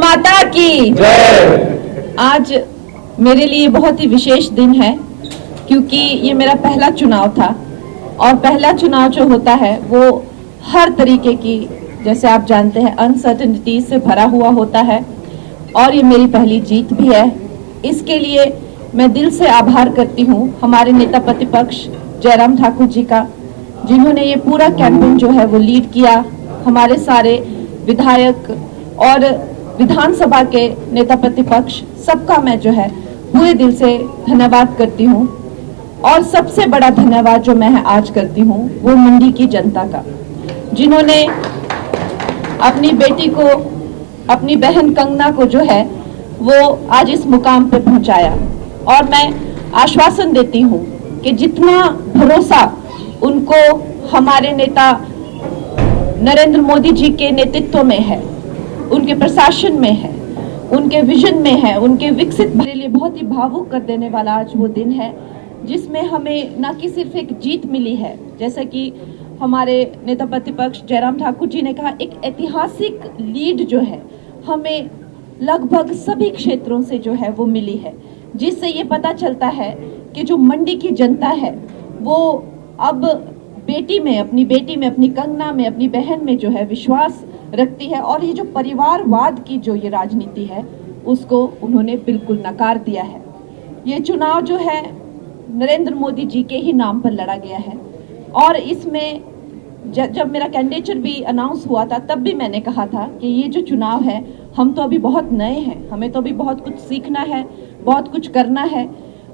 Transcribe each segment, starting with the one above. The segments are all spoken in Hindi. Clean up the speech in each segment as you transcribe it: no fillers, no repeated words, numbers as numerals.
माता की जय। आज मेरे लिए बहुत ही विशेष दिन है क्योंकि ये मेरा पहला चुनाव था और पहला चुनाव जो होता है वो हर तरीके की, जैसे आप जानते हैं, अनसर्टेनिटी से भरा हुआ होता है और ये मेरी पहली जीत भी है। इसके लिए मैं दिल से आभार करती हूँ हमारे नेता प्रतिपक्ष जयराम ठाकुर जी का, जिन्होंने ये पूरा कैंपेन जो है वो लीड किया। हमारे सारे विधायक और विधानसभा के नेता प्रतिपक्ष सबका मैं जो है पूरे दिल से धन्यवाद करती हूँ। और सबसे बड़ा धन्यवाद जो मैं आज करती हूँ वो मंडी की जनता का, जिन्होंने अपनी बेटी को, अपनी बहन कंगना को जो है वो आज इस मुकाम पे पहुंचाया। और मैं आश्वासन देती हूँ कि जितना भरोसा उनको हमारे नेता नरेंद्र मोदी जी के नेतृत्व में है, उनके प्रशासन में है, उनके विजन में है, उनके विकसित, मेरे लिए बहुत ही भावुक कर देने वाला आज वो दिन है जिसमें हमें न कि सिर्फ एक जीत मिली है, जैसा कि हमारे नेता प्रतिपक्ष जयराम ठाकुर जी ने कहा, एक ऐतिहासिक लीड जो है हमें लगभग सभी क्षेत्रों से जो है वो मिली है, जिससे ये पता चलता है कि जो मंडी की जनता है वो अब बेटी में, अपनी बेटी में, अपनी कंगना में, अपनी बहन में जो है विश्वास रखती है। और ये जो परिवारवाद की जो ये राजनीति है उसको उन्होंने बिल्कुल नकार दिया है। ये चुनाव जो है नरेंद्र मोदी जी के ही नाम पर लड़ा गया है और इसमें जब मेरा कैंडिडेचर भी अनाउंस हुआ था तब भी मैंने कहा था कि ये जो चुनाव है, हम तो अभी बहुत नए हैं, हमें तो अभी बहुत कुछ सीखना है, बहुत कुछ करना है।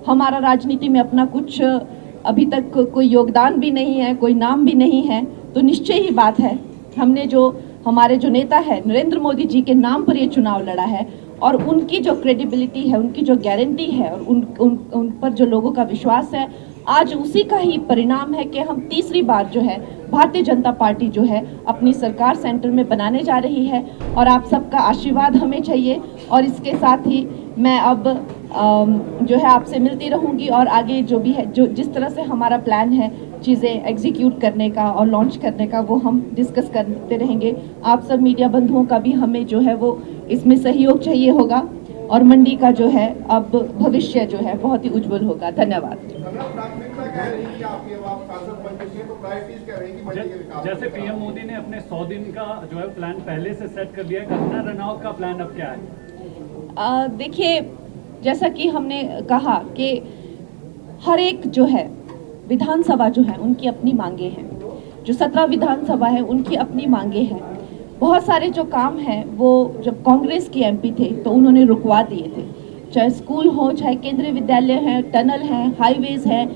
हमारा राजनीति में अपना कुछ अभी तक कोई योगदान भी नहीं है, कोई नाम भी नहीं है, तो निश्चय ही बात है हमने जो हमारे जो नेता है नरेंद्र मोदी जी के नाम पर ये चुनाव लड़ा है और उनकी जो क्रेडिबिलिटी है, उनकी जो गारंटी है और उन पर जो लोगों का विश्वास है, आज उसी का ही परिणाम है कि हम तीसरी बार जो है भारतीय जनता पार्टी जो है अपनी सरकार सेंटर में बनाने जा रही है और आप सबका आशीर्वाद हमें चाहिए। और इसके साथ ही मैं अब जो है आपसे मिलती रहूंगी और आगे जो भी है, जो जिस तरह से हमारा प्लान है चीज़ें एग्जीक्यूट करने का और लॉन्च करने का, वो हम डिस्कस करते रहेंगे। आप सब मीडिया बंधुओं का भी हमें जो है वो इसमें सहयोग चाहिए होगा और मंडी का जो है अब भविष्य जो है बहुत ही उज्जवल होगा। धन्यवाद। जैसे पीएम मोदी ने अपने 100 दिन का जो है प्लान पहले से सेट कर दिया है, कंगना रनौत का प्लान अब क्या है? देखिए, जैसा कि हमने कहा कि हर एक जो है विधानसभा जो है उनकी अपनी मांगे हैं, जो 17 विधानसभा है उनकी अपनी मांगे हैं। बहुत सारे जो काम हैं वो जब कांग्रेस की एमपी थे तो उन्होंने रुकवा दिए थे, चाहे स्कूल हो, चाहे केंद्रीय विद्यालय हैं, टनल हैं, हाईवेज हैं,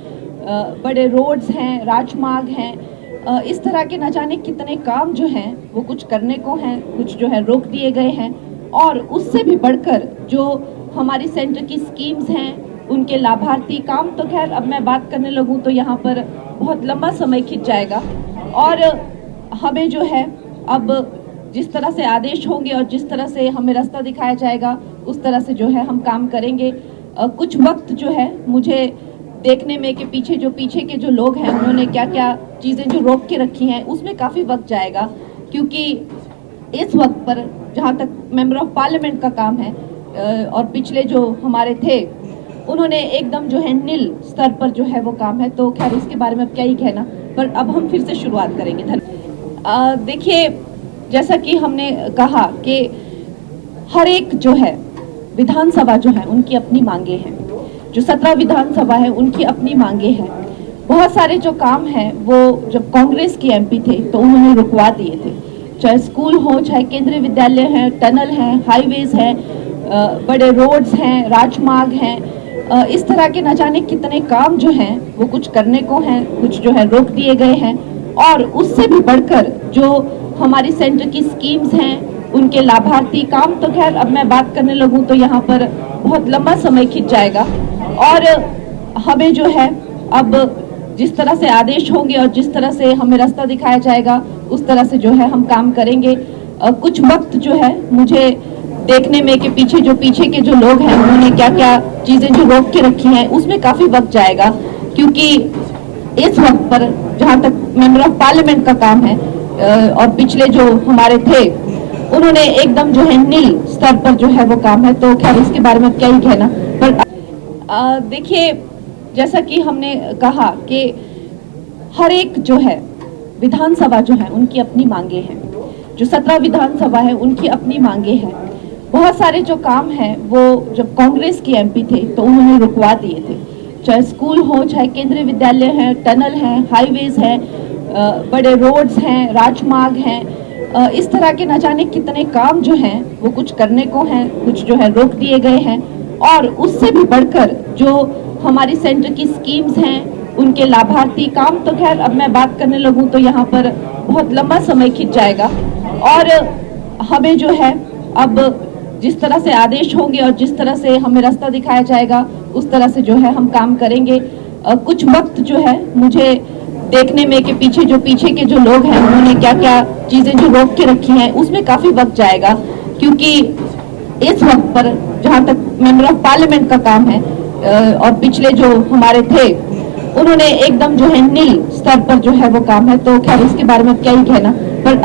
बड़े रोड्स हैं, राजमार्ग हैं, इस तरह के न जाने कितने काम जो हैं वो कुछ करने को हैं, कुछ जो है रोक दिए गए हैं। और उससे भी बढ़कर जो हमारी सेंटर की स्कीम्स हैं, उनके लाभार्थी काम, तो खैर अब मैं बात करने लगूं तो यहाँ पर बहुत लंबा समय खिंच जाएगा। और हमें जो है अब जिस तरह से आदेश होंगे और जिस तरह से हमें रास्ता दिखाया जाएगा उस तरह से जो है हम काम करेंगे। कुछ वक्त जो है मुझे देखने में कि पीछे के जो लोग हैं उन्होंने क्या क्या चीज़ें जो रोक के रखी हैं उसमें काफ़ी वक्त जाएगा, क्योंकि इस वक्त पर जहाँ तक मेंबर ऑफ पार्लियामेंट का काम है और पिछले जो हमारे थे उन्होंने एकदम जो है नील स्तर पर जो है वो काम है, तो खैर इसके बारे में अब क्या ही कहना, पर अब हम फिर से शुरुआत करेंगे। देखिए, जैसा कि हमने कहा कि हर एक जो है विधानसभा जो है उनकी अपनी मांगे हैं, जो 17 विधानसभा है उनकी अपनी मांगे हैं। बहुत सारे जो काम हैं वो जब कांग्रेस की एमपी थे तो उन्होंने रुकवा दिए थे, चाहे स्कूल हो, चाहे केंद्रीय विद्यालय हैं, टनल हैं, हाईवेज हैं, बड़े रोड्स हैं, राजमार्ग हैं, इस तरह के न जाने कितने काम जो हैं वो कुछ करने को हैं, कुछ जो है रोक दिए गए हैं। और उससे भी बढ़कर जो हमारी सेंटर की स्कीम्स हैं, उनके लाभार्थी काम, तो खैर अब मैं बात करने लगूं तो यहाँ पर बहुत लंबा समय खिंच जाएगा। और हमें जो है अब जिस तरह से आदेश होंगे और जिस तरह से हमें रास्ता दिखाया जाएगा उस तरह से जो है हम काम करेंगे। कुछ वक्त जो है मुझे देखने में कि पीछे के जो लोग हैं उन्होंने क्या क्या चीज़ें जो रोक के रखी हैं उसमें काफ़ी वक्त जाएगा, क्योंकि इस वक्त पर जहाँ तक मेंबर ऑफ पार्लियामेंट का काम है और पिछले जो हमारे थे उन्होंने एकदम जो है नील स्तर पर जो है वो काम है, तो खैर इसके बारे में क्या ही कहना। पर देखिए, जैसा कि हमने कहा कि हर एक जो है विधानसभा जो है उनकी अपनी मांगे हैं, जो 17 विधानसभा है उनकी अपनी मांगे हैं। बहुत सारे जो काम हैं वो जब कांग्रेस के एमपी थे तो उन्होंने रुकवा दिए थे, चाहे स्कूल हो, चाहे केंद्रीय विद्यालय हैं, टनल हैं, हाईवेज हैं, बड़े रोड्स हैं, राजमार्ग हैं, इस तरह के न जाने कितने काम जो हैं वो कुछ करने को हैं, कुछ जो है रोक दिए गए हैं। और उससे भी बढ़कर जो हमारी सेंटर की स्कीम्स हैं, उनके लाभार्थी काम, तो खैर अब मैं बात करने लगूं तो यहाँ पर बहुत लंबा समय खिंच जाएगा। और हमें जो है अब जिस तरह से आदेश होंगे और जिस तरह से हमें रास्ता दिखाया जाएगा उस तरह से जो है हम काम करेंगे। कुछ वक्त जो है मुझे देखने में कि पीछे के जो लोग हैं उन्होंने क्या क्या चीजें जो रोक के रखी हैं उसमें काफी वक्त जाएगा, क्योंकि इस वक्त पर जहां तक मेंबर ऑफ पार्लियामेंट का काम है और पिछले जो हमारे थे उन्होंने एकदम जो है नील स्तर पर जो है वो काम है, तो खैर इसके बारे में क्या ही कहना।